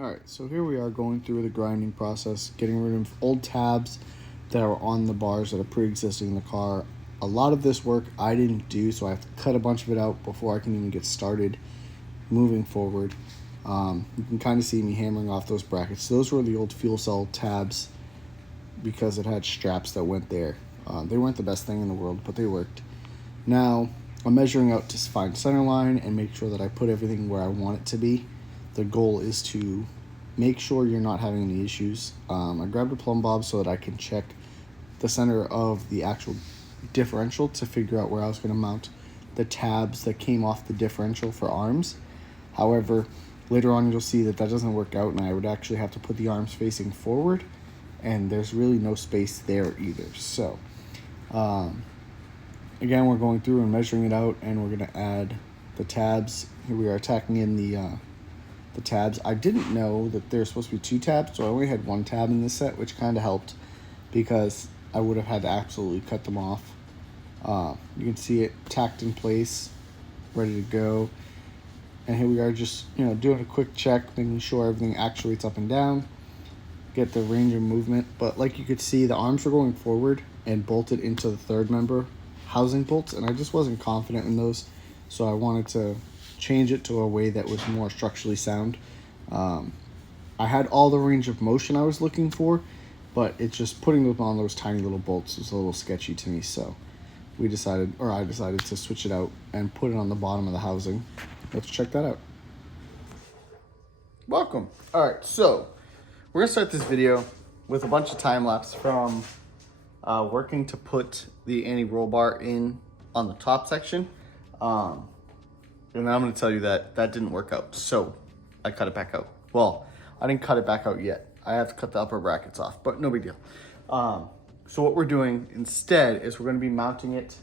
Alright, so here we are going through the grinding process, getting rid of old tabs that are on the bars that are pre-existing in the car. A lot of this work I didn't do, so I have to cut a bunch of it out before I can even get started moving forward. You can kind of see me hammering off those brackets. Those were the old fuel cell tabs because it had straps that went there. They weren't the best thing in the world, but they worked. Now, I'm measuring out to find center line and make sure that I put everything where I want it to be. The goal is to make sure you're not having any issues. I grabbed a plumb bob so that I can check the center of the actual differential to figure out where I was going to mount the tabs that came off the differential for arms. However, later on you'll see that that doesn't work out, and I would actually have to put the arms facing forward, and there's really no space there either. So again, we're going through and measuring it out, and we're going to add the tabs. Here we are tacking in the tabs. I didn't know that there's supposed to be 2 tabs, so I only had 1 tab in this set, which kind of helped because I would have had to absolutely cut them off. You can see it tacked in place, ready to go. And here we are just, doing a quick check, making sure everything actuates up and down, get the range of movement. But like you could see, the arms were going forward and bolted into the third member housing bolts, and I just wasn't confident in those, so I wanted to change it to a way that was more structurally sound. I had all the range of motion I was looking for, but it's just putting them on those tiny little bolts was a little sketchy to me, so I decided to switch it out and put it on the bottom of the housing. Let's check that out. Welcome. All right, so we're gonna start this video with a bunch of time lapse from working to put the anti-roll bar in on the top section. And I'm going to tell you that that didn't work out, so I cut it back out. Well, I didn't cut it back out yet. I have to cut the upper brackets off, but no big deal. So what we're doing instead is we're going to be mounting it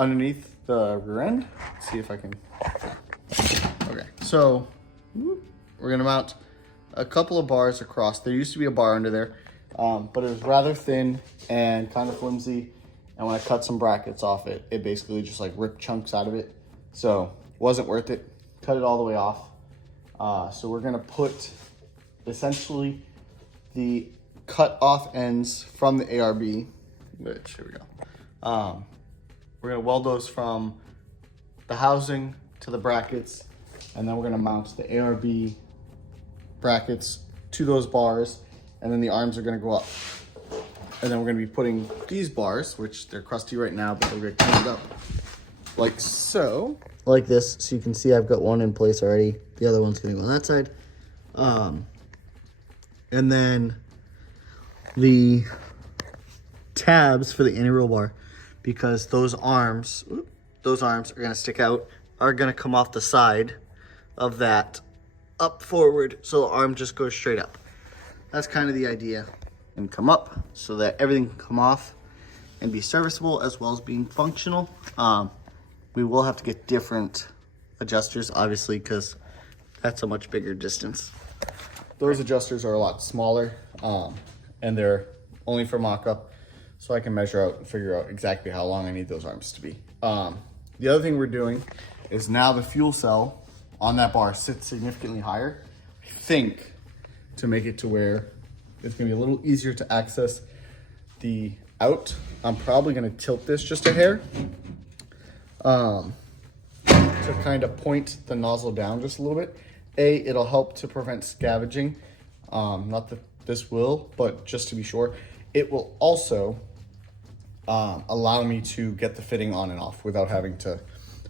underneath the rear end. Let's see if I can. Okay, so we're going to mount a couple of bars across. There used to be a bar under there, but it was rather thin and kind of flimsy. And when I cut some brackets off it, it basically just like ripped chunks out of it. So wasn't worth it. Cut it all the way off. So we're gonna put essentially the cut off ends from the ARB, which here we go. We're gonna weld those from the housing to the brackets, and then we're gonna mount the ARB brackets to those bars, and then the arms are gonna go up. And then we're gonna be putting these bars, which they're crusty right now, but they'll get cleaned up like so. Like this, so you can see I've got one in place already. The other one's gonna go on that side. And then the tabs for the anti-roll bar, because those arms are gonna stick out, are gonna come off the side of that up forward, so the arm just goes straight up. That's kind of the idea. And come up so that everything can come off and be serviceable as well as being functional. We will have to get different adjusters, obviously, because that's a much bigger distance. Those adjusters are a lot smaller, and they're only for mock-up, so I can measure out and figure out exactly how long I need those arms to be. The other thing we're doing is now the fuel cell on that bar sits significantly higher, I think, to make it to where it's gonna be a little easier to access the out. I'm probably gonna tilt this just a hair to kind of point the nozzle down just a little bit. It'll help to prevent scavenging. Not that this will, but just to be sure. It will also allow me to get the fitting on and off without having to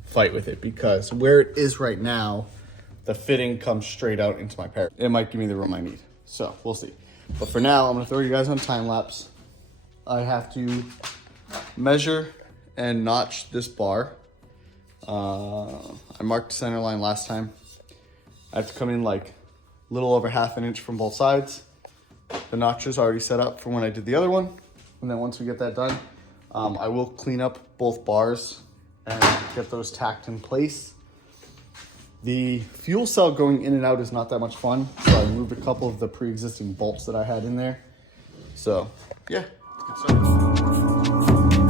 fight with it, because where it is right now, the fitting comes straight out into my pair. It might give me the room I need, so we'll see. But for now, I'm gonna throw you guys on time lapse. I have to measure and notch this bar. I marked center line last time. I have to come in like a little over ½ an inch from both sides. The notch is already set up from when I did the other one. And then once we get that done, I will clean up both bars and get those tacked in place. The fuel cell going in and out is not that much fun, so I removed a couple of the pre-existing bolts that I had in there. So yeah, let's get started.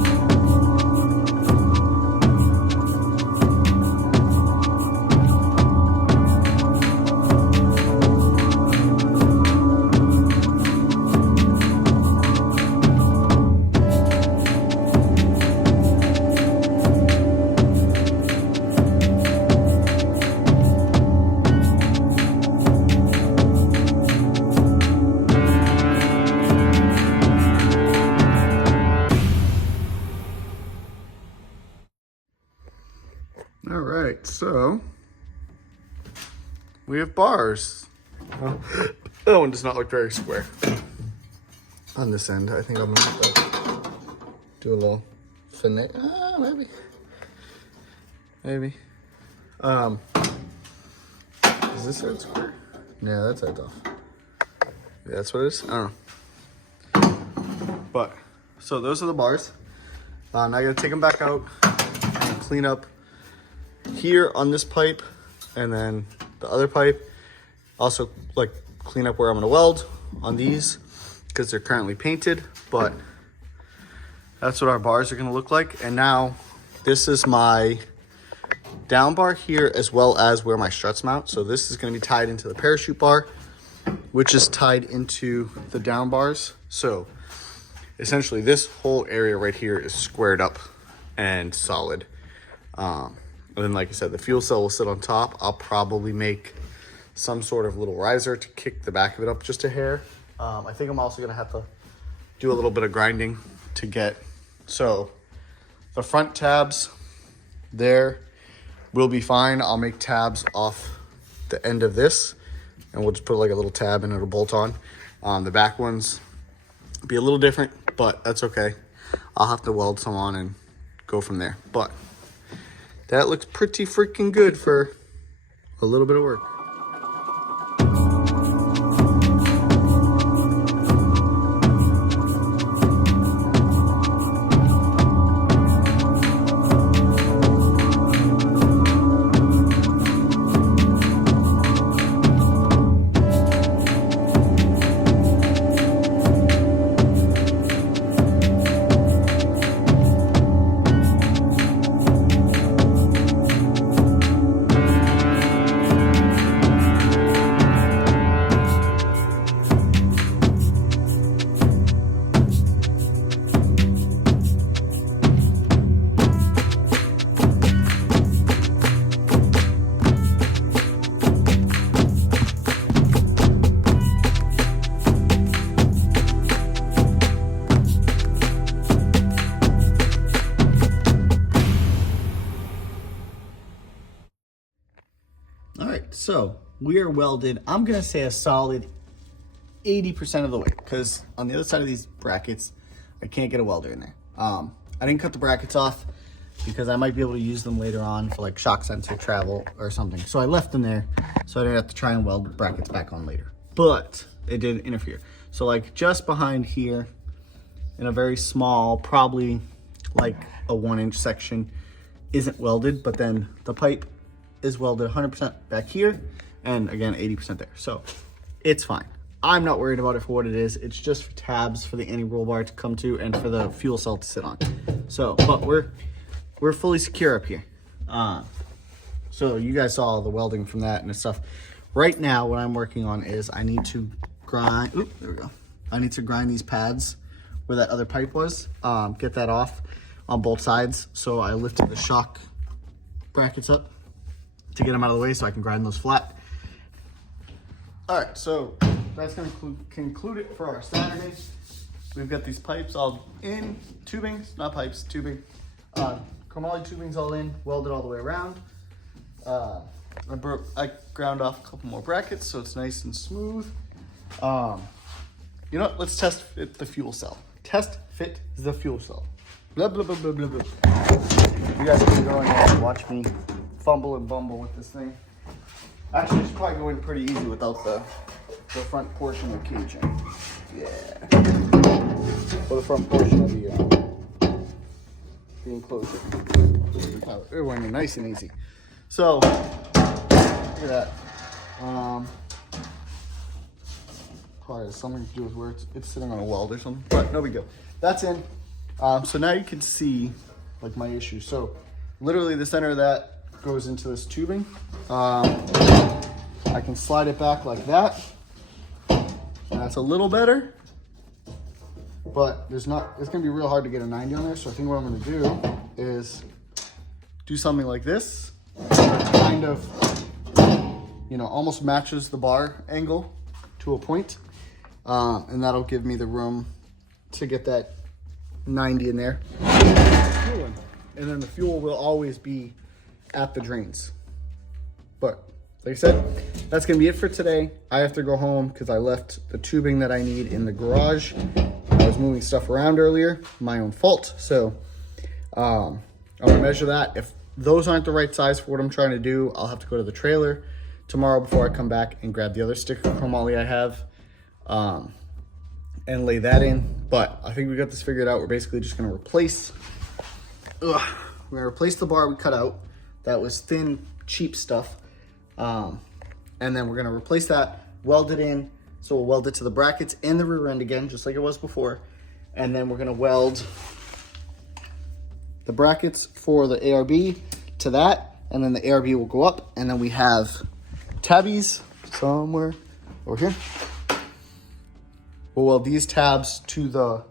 so we have bars. That one does not look very square on this end. I think I'm gonna have to do a little finesse. Maybe. Is this side square? Yeah, that side's off. Yeah, that's what it is. I don't know. But so those are the bars. Now I gotta take them back out and clean up here on this pipe, and then the other pipe. Also, like, clean up where I'm gonna weld on these because they're currently painted, but that's what our bars are gonna look like. And now this is my down bar here, as well as where my struts mount. So this is gonna be tied into the parachute bar, which is tied into the down bars. So essentially this whole area right here is squared up and solid. And then, like I said, the fuel cell will sit on top. I'll probably make some sort of little riser to kick the back of it up just a hair. I think I'm also gonna have to do a little bit of grinding to get, so the front tabs there will be fine. I'll make tabs off the end of this, and we'll just put like a little tab and it'll bolt on. The back ones be a little different, but that's okay. I'll have to weld some on and go from there. But that looks pretty freaking good for a little bit of work. So we are welded, I'm gonna say a solid 80% of the way, because on the other side of these brackets, I can't get a welder in there. I didn't cut the brackets off because I might be able to use them later on for like shock sensor travel or something. So I left them there so I didn't have to try and weld the brackets back on later. But it did interfere. So like just behind here in a very small, probably like a 1-inch section isn't welded, but then the pipe is welded 100% back here, and again 80% there, so it's fine. I'm not worried about it for what it is. It's just for tabs for the anti-roll bar to come to and for the fuel cell to sit on. So, but we're fully secure up here. So you guys saw all the welding from that and stuff. Right now, what I'm working on is I need to grind. Oop, there we go. I need to grind these pads where that other pipe was. Get that off on both sides. So I lifted the shock brackets up to get them out of the way so I can grind those flat. All right, so that's gonna conclude it for our Saturday. We've got these pipes all in, tubings, not pipes, tubing. Chromoly tubing's all in, welded all the way around. I ground off a couple more brackets so it's nice and smooth. You know what, let's test fit the fuel cell. Test fit the fuel cell. Blah, blah, blah, blah, blah, blah. You guys can go in there and watch me fumble and bumble with this thing. Actually, it's probably going pretty easy without the front portion of the keychain. Yeah. Or the front portion of the enclosure. Oh, it went in nice and easy. So, look at that. Probably has something to do with where it's sitting on a weld or something, but no big deal. That's in. So now you can see like my issue. So literally the center of that goes into this tubing. I can slide it back like that. That's a little better, but it's gonna be real hard to get a 90 on there. So I think what I'm gonna do is do something like this, kind of, you know, almost matches the bar angle to a point. And that'll give me the room to get that 90 in there. And then the fuel will always be at the drains. But like I said, that's gonna be it for today. I have to go home because I left the tubing that I need in the garage. I was moving stuff around earlier, my own fault. So I'm gonna measure that. If those aren't the right size for what I'm trying to do, I'll have to go to the trailer tomorrow before I come back and grab the other sticker chromoly I have and lay that in. But I think we got this figured out. We're basically just gonna replace, we're gonna replace the bar we cut out. That was thin, cheap stuff. And then we're gonna replace that, weld it in. So we'll weld it to the brackets and the rear end again, just like it was before. And then we're gonna weld the brackets for the ARB to that, and then the ARB will go up, and then we have tabbies somewhere over here. We'll weld these tabs to the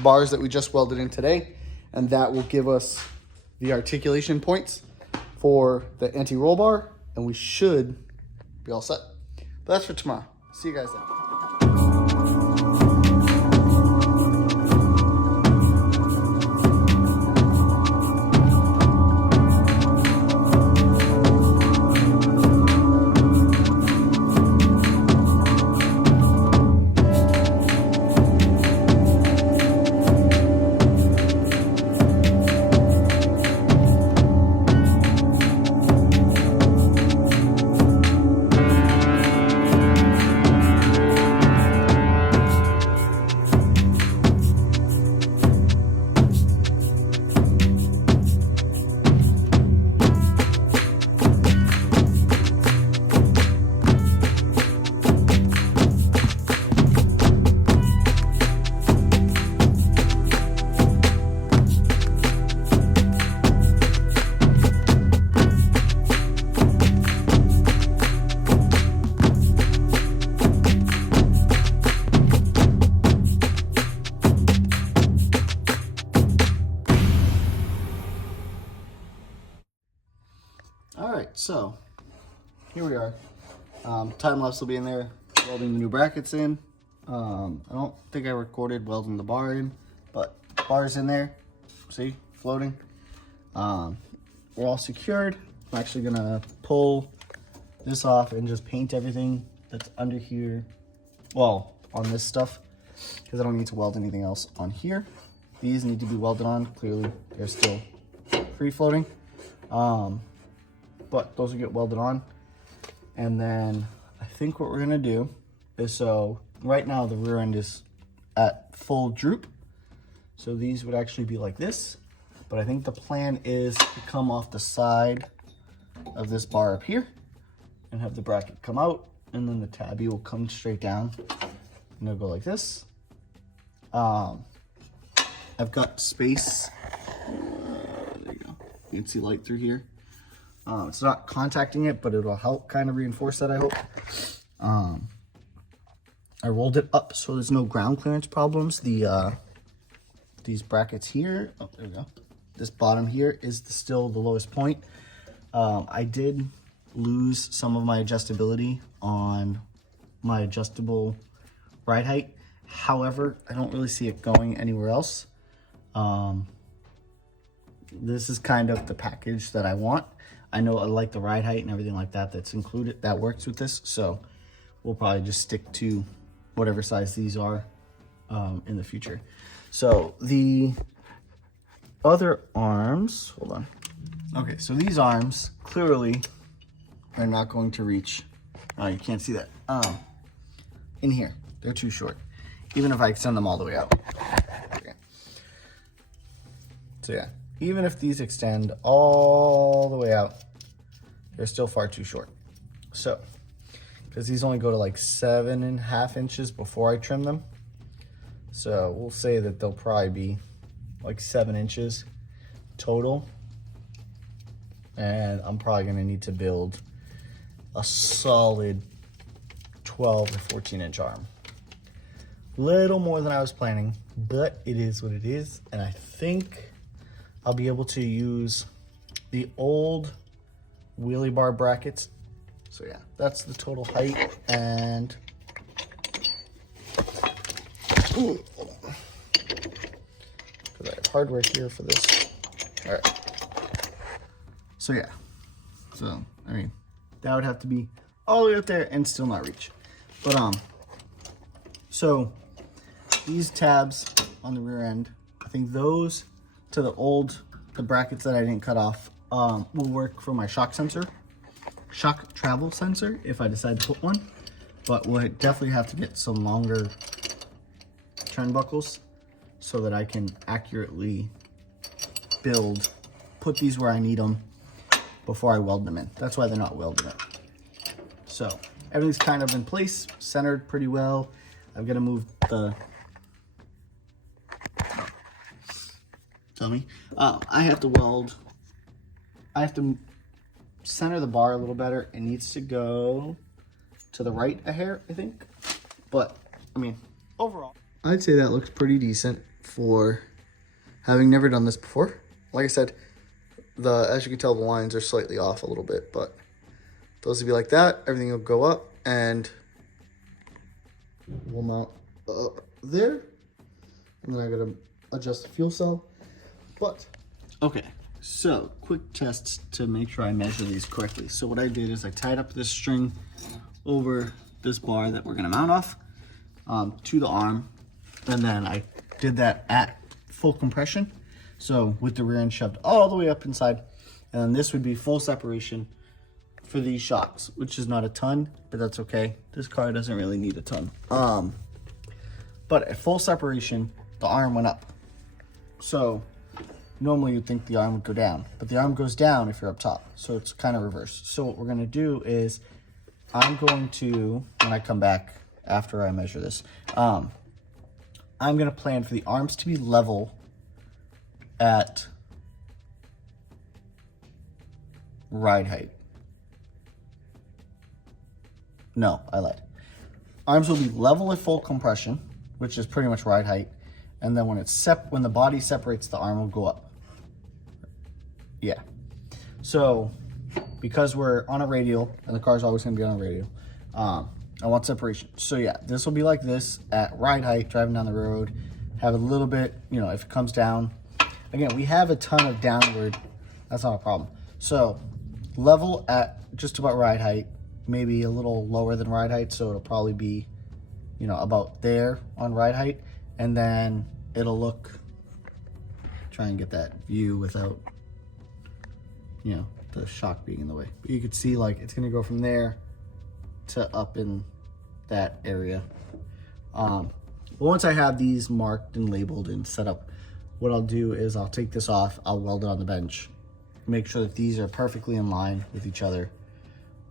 bars that we just welded in today, and that will give us the articulation points for the anti-roll bar, and we should be all set. But that's for tomorrow. See you guys then. All right, so here we are. Time lapse will be in there, welding the new brackets in. I don't think I recorded welding the bar in, but bar's in there. See, floating. We're all secured. I'm actually gonna pull this off and just paint everything that's under here. Well, on this stuff, because I don't need to weld anything else on here. These need to be welded on. Clearly, they're still free floating. But those will get welded on. And then I think what we're gonna do is, so right now the rear end is at full droop. So these would actually be like this. But I think the plan is to come off the side of this bar up here and have the bracket come out, and then the tabby will come straight down and it'll go like this. I've got space. There you go. You can see light through here. It's not contacting it, but it'll help kind of reinforce that, I hope. I rolled it up so there's no ground clearance problems. These brackets here, oh, there we go. This bottom here is still the lowest point. I did lose some of my adjustability on my adjustable ride height. However, I don't really see it going anywhere else. This is kind of the package that I want. I know I like the ride height and everything like that that's included, that works with this. So we'll probably just stick to whatever size these are in the future. So the other arms, hold on. Okay, so these arms clearly are not going to reach, oh, you can't see that, in here. They're too short, even if I extend them all the way out. Okay. So yeah, even if these extend all the way out, they're still far too short. So, because these only go to like 7.5 inches before I trim them. So we'll say that they'll probably be like 7 inches total. And I'm probably gonna need to build a solid 12 or 14 inch arm. Little more than I was planning, but it is what it is. And I think I'll be able to use the old wheelie bar brackets. So yeah, that's the total height. And ooh, hold on, because I have hardware here for this. All right. So yeah, so I mean, that would have to be all the way up there and still not reach. But so these tabs on the rear end, I think those to the brackets that I didn't cut off will work for my shock travel sensor if I decide to put one. But we'll definitely have to get some longer turnbuckles so that I can accurately put these where I need them before I weld them in. That's why they're not welded in. So everything's kind of in place, centered pretty well. I've got to move the dummy. I have to center the bar a little better. It needs to go to the right a hair, I think. But I mean, overall, I'd say that looks pretty decent for having never done this before. Like I said, as you can tell, the lines are slightly off a little bit, but those will be like that. Everything will go up and we'll mount up there. And then I gotta adjust the fuel cell. But okay, so quick tests to make sure I measure these correctly. So what I did is I tied up this string over this bar that we're gonna mount off to the arm, and then I did that at full compression. So with the rear end shoved all the way up inside, and then this would be full separation for these shocks, which is not a ton, but that's okay. This car doesn't really need a ton. But at full separation, the arm went up. So normally you'd think the arm would go down, but the arm goes down if you're up top. So it's kind of reversed. So what we're gonna do is I'm going to, when I come back after I measure this, I'm gonna plan for the arms to be level at ride height. No, I lied. Arms will be level at full compression, which is pretty much ride height. And then when when the body separates, the arm will go up. Yeah. So because we're on a radial and the car's always gonna be on a radial, I want separation. So yeah, this will be like this at ride height, driving down the road. Have a little bit, you know, if it comes down. Again, we have a ton of downward. That's not a problem. So level at just about ride height, maybe a little lower than ride height. So it'll probably be, you know, about there on ride height. And then it'll look, try and get that view without, you know, the shock being in the way. But you could see like it's gonna go from there to up in that area. But once I have these marked and labeled and set up, what I'll do is I'll take this off, I'll weld it on the bench, make sure that these are perfectly in line with each other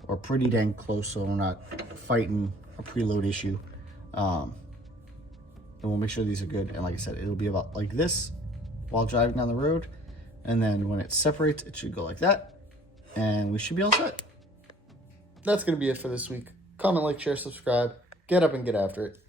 or pretty dang close so we're not fighting a preload issue. And we'll make sure these are good. And like I said, it'll be about like this while driving down the road. And then when it separates, it should go like that. And we should be all set. That's going to be it for this week. Comment, like, share, subscribe. Get up and get after it.